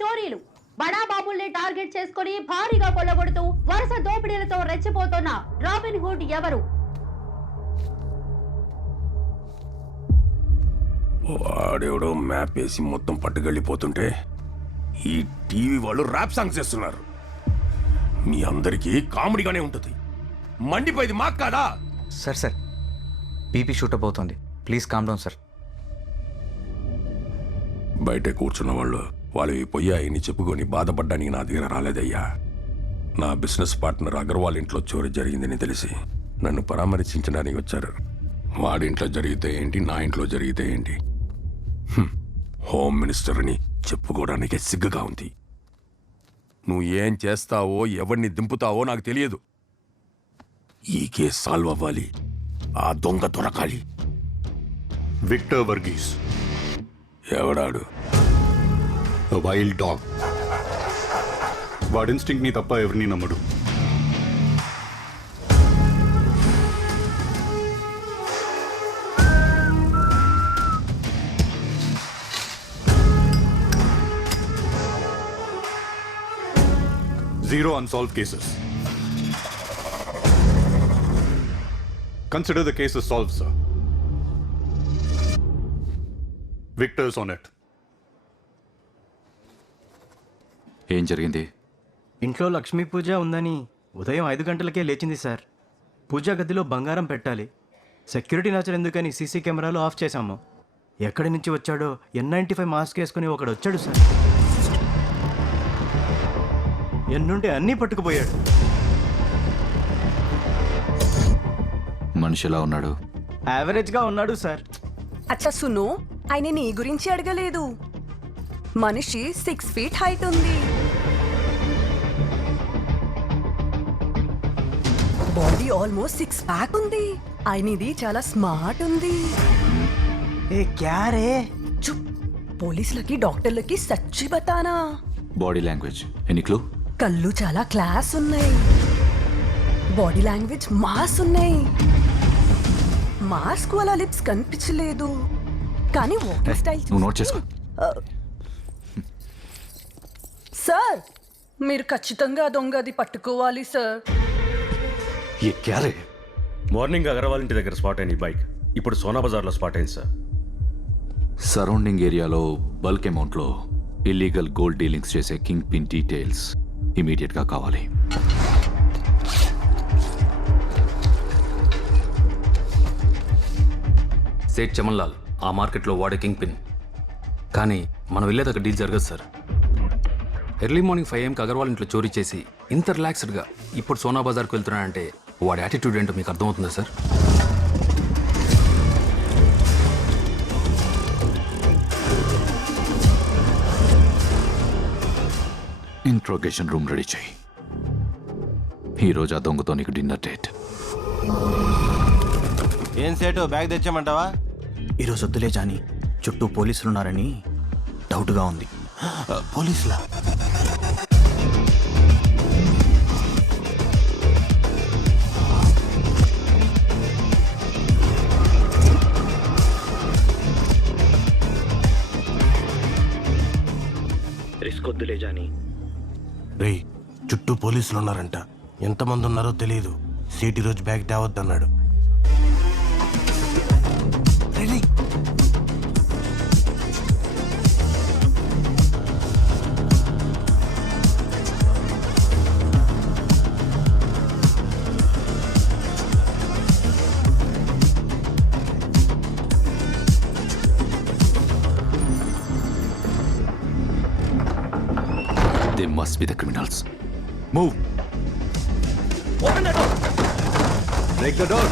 చోరీలు. బడాబాబుల్ని target చేసుకుని భారీగా కొల్లగొడుతూ వరుస దోపిడీలతో రెచ్చిపోతున్న రాబిన్ హుడ్ ఎవరు? వాడెవడో మ్యాప్ వేసి మొత్తం పట్టుకెళ్ళిపోతుంటే ఈ టీవీ వాళ్ళు ర్యాప్ సాంగ్స్ చేస్తున్నారు. మీ అందరికీ కామెడీగానే ఉంటుంది. మండిపోయింది మాకు కాదా? సార్ బీపీ షూటప్ అవుతుంది. Please calm down sir. బయటే కూర్చున్న వాళ్ళు పోయాయని చెప్పుకొని బాధపడ్డానికి నా దగ్గర రాలేదయ్యా. నా బిజినెస్ పార్ట్నర్ అగర్వాల్ ఇంట్లో చోరీ జరిగిందని తెలిసి నన్ను పరామర్శించడానికి వచ్చారు. వాడింట్లో జరిగితే ఏంటి, నా ఇంట్లో జరిగితే ఏంటి? హోమ్ మినిస్టర్ అని చెప్పుకోవడానికి సిగ్గుగా ఉంది. నువ్వు ఏం చేస్తావో, ఎవరిని దింపుతావో నాకు తెలియదు. ఈ కేసు సాల్వ్ అవ్వాలి, ఆ దొంగ దొరకాలి. విక్టర్ వర్గీస్. ఎవడాడు? Wild dog. వాడి ఇన్స్టింక్ట్ ని తప్ప ఎవరిని నమ్మడు. Zero unsolved cases. Consider the case as solved, sir. Victor's on it. ఏం జరిగింది? ఇంట్లో లక్ష్మీ పూజ ఉందని ఉదయం 5 గంటలకే లేచింది సార్. పూజా గదిలో బంగారం పెట్టాలి. సెక్యూరిటీ నచ్చరు ఎందుకని సీసీ కెమెరాలు ఆఫ్ చేశాము. ఎక్కడి నుంచి వచ్చాడో N95 మాస్క్ వేసుకుని ఒకడు వచ్చాడు సార్. ఎన్నుంటే అన్నీ పట్టుకుపోయాడు. మనిషి ఎలా ఉన్నాడు? యావరేజ్గా ఉన్నాడు సార్. అచ్చా సును, ఆయన నీ గురించి అడగలేదు. మనిషి 6 feet హైట్ ఉంది. బాడీ ఆల్మోస్ట్ 6 pack ఉంది. ఆయనది చాలా స్మార్ట్ ఉంది. ఏ క్యారే? చుప్, పోలీసులకి డాక్టర్లకి సచ్చి బతానా. Body language any clue? కళ్ళు చాలా క్లాస్ ఉన్నాయి. బాడీ లాంగ్వేజ్ మాస్ ఉన్నాయి. మాస్క్ వాళ్ళ లిప్స్ కనిపించలేదు, కానీ వాకింగ్ స్టైల్ నువ్వు నోట్ చేసుకో. సార్, మీరు ఖచ్చితంగా దొంగది పట్టుకోవాలి సార్. ये क्या रे? మార్నింగ్ అగర్వాల్ ఇంటి దగ్గర స్పాట్ అయిన ఈ బైక్ ఇప్పుడు సోనా బజార్లో స్పాట్ అయింది సార్. సరౌండింగ్ ఏరియాలో బల్క్ అమౌంట్లో ఇల్లీగల్ గోల్డ్ డీలింగ్స్ చేసే కింగ్ పిన్ డీటెయిల్స్ ఇమీడియట్గా కావాలి. సేట్ చమన్లాల్ ఆ మార్కెట్లో వాడే కింగ్ పిన్. కానీ మనం వెళ్ళేది అక్కడ డీల్ జరగదు sir. Early morning 5 AM Agarwal ఇంట్లో చోరీ చేసి ఇంత రిలాక్స్డ్గా ఇప్పుడు సోనా బజార్కి వెళ్తున్నాడంటే వాడి యాటిట్యూడ్ ఏంటో మీకు అర్థమవుతుందా సార్? ఇంట్రోగేషన్ రూమ్ రెడీ చేయి. ఈరోజు ఆ దొంగతో నీకు డిన్నర్ డేట్. ఏం సేటు బ్యాగ్ తెచ్చామంటావా? ఈరోజు వద్దులే జాని, చుట్టూ పోలీసులు ఉన్నారని డౌట్గా ఉంది. పోలీసులా? రిస్క్ వద్దులే జాని. రేయ్, చుట్టూ పోలీసులు ఉన్నారంట. ఎంతమంది ఉన్నారో తెలియదు. సేటు ఈరోజు bag తేవద్దన్నాడు. They must be the criminals. Move! Open the door! Break the door!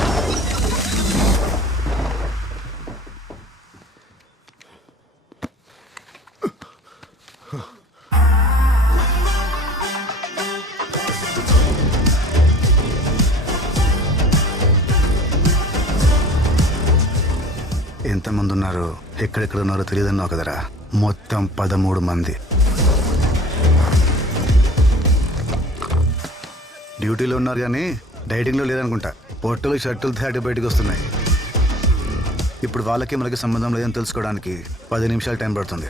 ఎంతమంది ఉన్నారో ఎక్కడెక్కడ ఉన్నారో తెలియదన్నావు కదరా. మొత్తం 13 మంది. డ్యూటీలో ఉన్నారు కానీ డైటింగ్లో లేదనుకుంటా. పొట్టలు షర్టులు దాటి బయటకు వస్తున్నాయి. ఇప్పుడు వాళ్ళకి మనకి సంబంధం లేదని తెలుసుకోవడానికి 10 నిమిషాలు టైం పడుతుంది.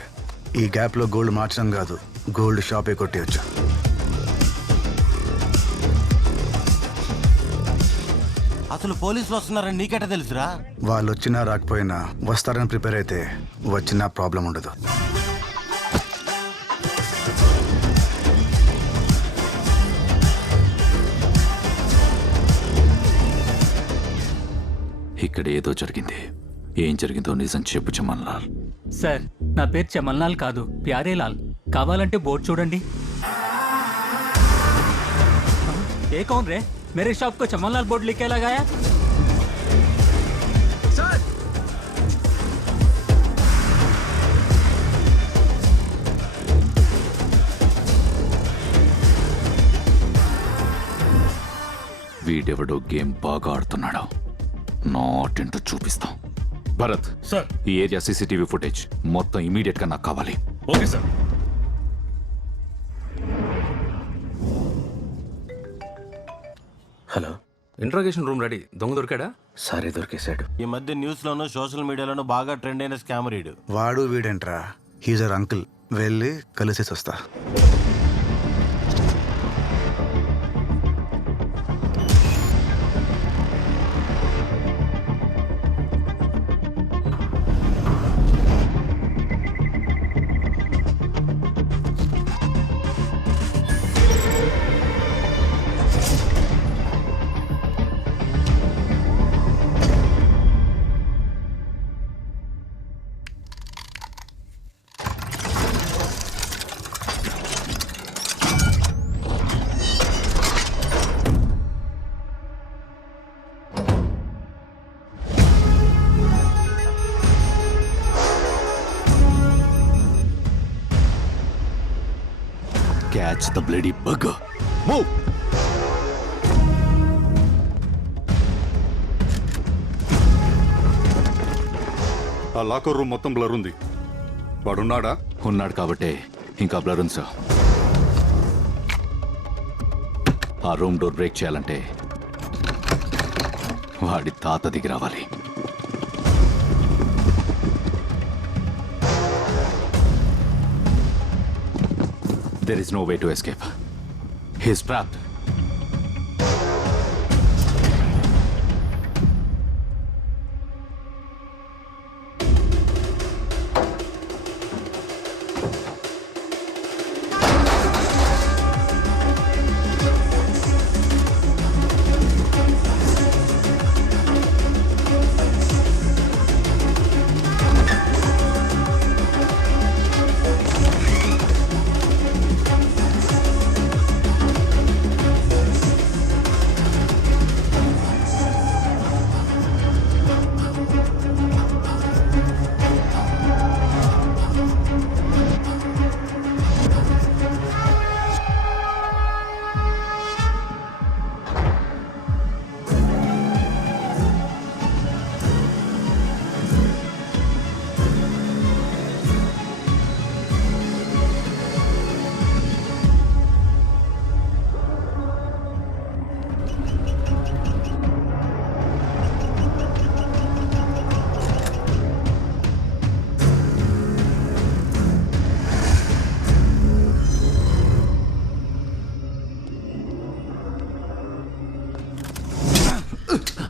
ఈ గ్యాప్లో గోల్డ్ మార్చడం కాదు, గోల్డ్ షాపే కొట్టేయచ్చు. అసలు పోలీసులు వస్తున్నారని నీకెట తెలుసురా? వాళ్ళు వచ్చినా రాకపోయినా వస్తారని ప్రిపేర్ అయితే వచ్చినా ప్రాబ్లం ఉండదు. ఇక్కడ ఏదో జరిగింది. ఏం జరిగిందో నిజం చెప్పు చమన్లాల్. సార్, నా పేరు చమన్లాల్ కాదు, ప్యారేలాల్. కావాలంటే బోర్డు చూడండి. ఏ కౌన్ రే? मेरे शॉप को चमनलाल बोर्ड लिखे लगाया? सर! వీడెవడో గేమ్ బాగా ఆడుతున్నాడు. నాటింటూ చూపిస్తాం. భరత్ సార్, ఈ ఏరియా సీసీటీవీ ఫుటేజ్ మొత్తం ఇమీడియట్ గా నాకు కావాలి. Okay sir. Hello, interrogation room ready. దొంగ దొరికాడా? సరే దొరికేశాడు. ఈ మధ్య న్యూస్లోనూ సోషల్ మీడియాలోనూ బాగా ట్రెండ్ అయిన స్కామ్ రీడు. వాడు వీడేంట్రా, హీజర్ అంకుల్. వెళ్ళి కలిసేసి వస్తా. Catch the bloody bugger. Move! ఆ లాకర్ రూమ్ మొత్తం బ్లర్ ఉంది. వాడున్నాడా? ఉన్నాడు కాబట్టే ఇంకా బ్లర్ ఉంది సార్. ఆ రూమ్ డోర్ బ్రేక్ చేయాలంటే వాడి తాత దిగి రావాలి. There is no way to escape. He is trapped.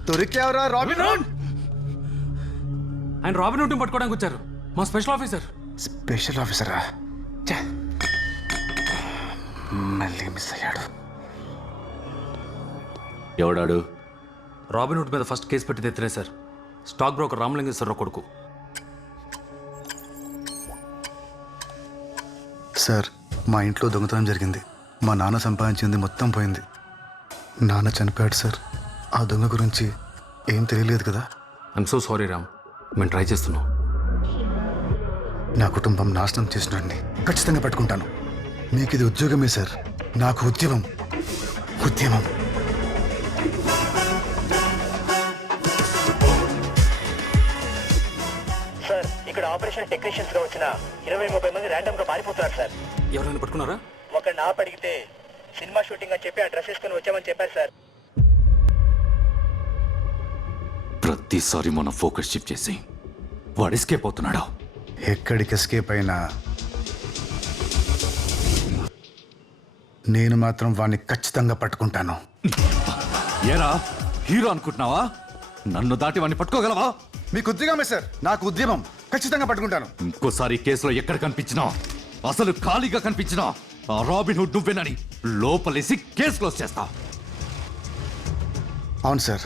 దొరికావరా రాబిన్ హుడ్? ఆయన రాబిన్ హుడ్ పట్టుకోవడానికి వచ్చారు. మా స్పెషల్ ఆఫీసర్. స్పెషల్ ఆఫీసరా? మళ్ళీ మిస్ అయ్యాడు. ఎవడాడు? రాబిన్ హుడ్ మీద ఫస్ట్ కేసు పెట్టి తెచ్చినే సార్. స్టాక్ బ్రోకర్ రామలింగేశ్వరరావు కొడుకు. సార్, మా ఇంట్లో దొంగతనం జరిగింది. మా నాన్న సంపాదించింది మొత్తం పోయింది. నాన్న చనిపోయాడు సార్. ఆ దొంగ గురించి ఏం తెలియలేదు కదా. I'm so sorry Ram. మేము ట్రై చేస్తున్నాం. నా కుటుంబం నాశనం చేసినాడిని ఖచ్చితంగా పట్టుకుంటాను. మీకు ఇది ఉద్యోగమే సార్, నాకు ఉద్యమం. ఉద్యమం. సార్, ఇక్కడ ఆపరేషన్ టెక్నీషియన్స్ గా వచ్చిన 20-30 మంది ర్యాండమ్ గా పారిపోతున్నారు సార్. ఎవరైనా పట్టుకున్నారా? ఒక నాప్ అడిగితే సినిమా షూటింగ్ అని చెప్పి ఆ డ్రెస్ వేసుకొని వచ్చామని చెప్పారు సార్. ప్రతిసారి మనం ఫోకస్ షిఫ్ట్ చేసి వాడు ఎస్కేప్ అవుతున్నాడు. ఎక్కడికి ఎస్కేప్ అయినా నేను మాత్రం వాడిని ఖచ్చితంగా పట్టుకుంటాను. ఏరా హీరో అనుకుంటున్నావా? నన్ను దాటి వాడిని పట్టుకోగలవా? మీకు ఉద్యోగమే సార్, నాకు ఉద్యమం. ఖచ్చితంగా పట్టుకుంటాను. ఇంకోసారి ఈ కేసులో ఎక్కడ కనిపించినా, అసలు ఖాళీగా కనిపించినా ఆ రాబిన్ హుడ్ నువ్వేనని లోపలేసి కేసు క్లోజ్ చేస్తా. అవును సార్,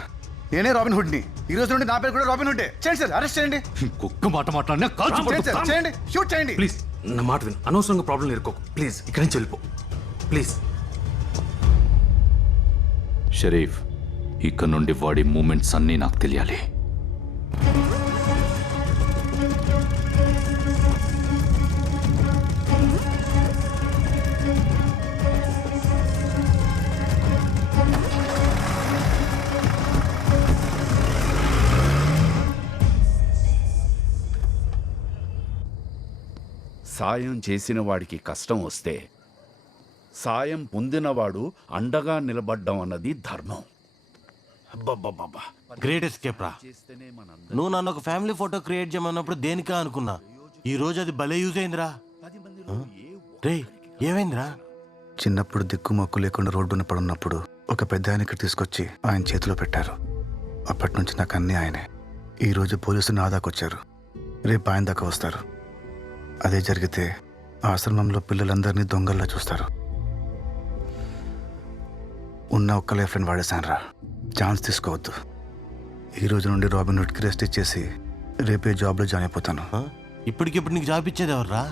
నేనే రాబిన్ హుడ్ని. ఈ రోజు నుండి నా పేరు కూడా రాబిన్ హుడ్డే. చేయండి సార్, అరెస్ట్ చేయండి. ఇంకొక్క మాట మాట్లాడినా కాల్చి చేయండి సార్, పట్టుకుంటాను. చేయండి, షూట్ చేయండి. ప్లీజ్ నా మాట విను. అనవసరంగా ప్రాబ్లం ఎదుర్కోకు. ప్లీజ్ ఇక్కడి నుంచి వెళ్ళిపో ప్లీజ్. షరీఫ్, ఇక్కడ నుండి వాడి మూమెంట్స్ అన్నీ నాకు తెలియాలి. సాయం చేసిన వాడికి కష్టం వస్తే సాయం పొందినవాడు అండగా నిలబడ్డం అన్నది ధర్మం. అబ్బబ్బబ్బబ్బా, గ్రేట్ ఎస్కేప్ రా. నువ్వు నన్ను ఒక ఫ్యామిలీ ఫోటో క్రియేట్ చేయమన్నప్పుడు దేనికా అనుకున్నా. ఈ రోజు అది భలే యూజ్ అయిందిరా. రే ఏమైందిరా? చిన్నప్పుడు దిక్కు మొక్కు లేకుండా రోడ్డున పడున్నప్పుడు ఒక పెద్ద ఆయన ఇక్కడ తీసుకొచ్చి ఆయన చేతిలో పెట్టారు. అప్పటి నుంచి నాకు అన్నీ ఆయనే. ఈరోజు పోలీసులు నా దాకా వచ్చారు, రేపు ఆయన దాకా వస్తారు. అదే జరిగితే ఆశ్రమంలో పిల్లలందరినీ దొంగల్లా చూస్తారు. ఉన్న ఒక్క లైఫ్ ఫ్రెండ్ వాడేశానరా. ఛాన్స్ తీసుకోవద్దు. ఈ రోజు నుండి రాబిన్ హుడ్కి రెస్ట్ ఇచ్చేసి రేపే జాబ్లో జాయిన్ అయిపోతాను. ఇప్పటికిప్పుడు నీకు జాబ్ ఇచ్చేది ఎవర్రా?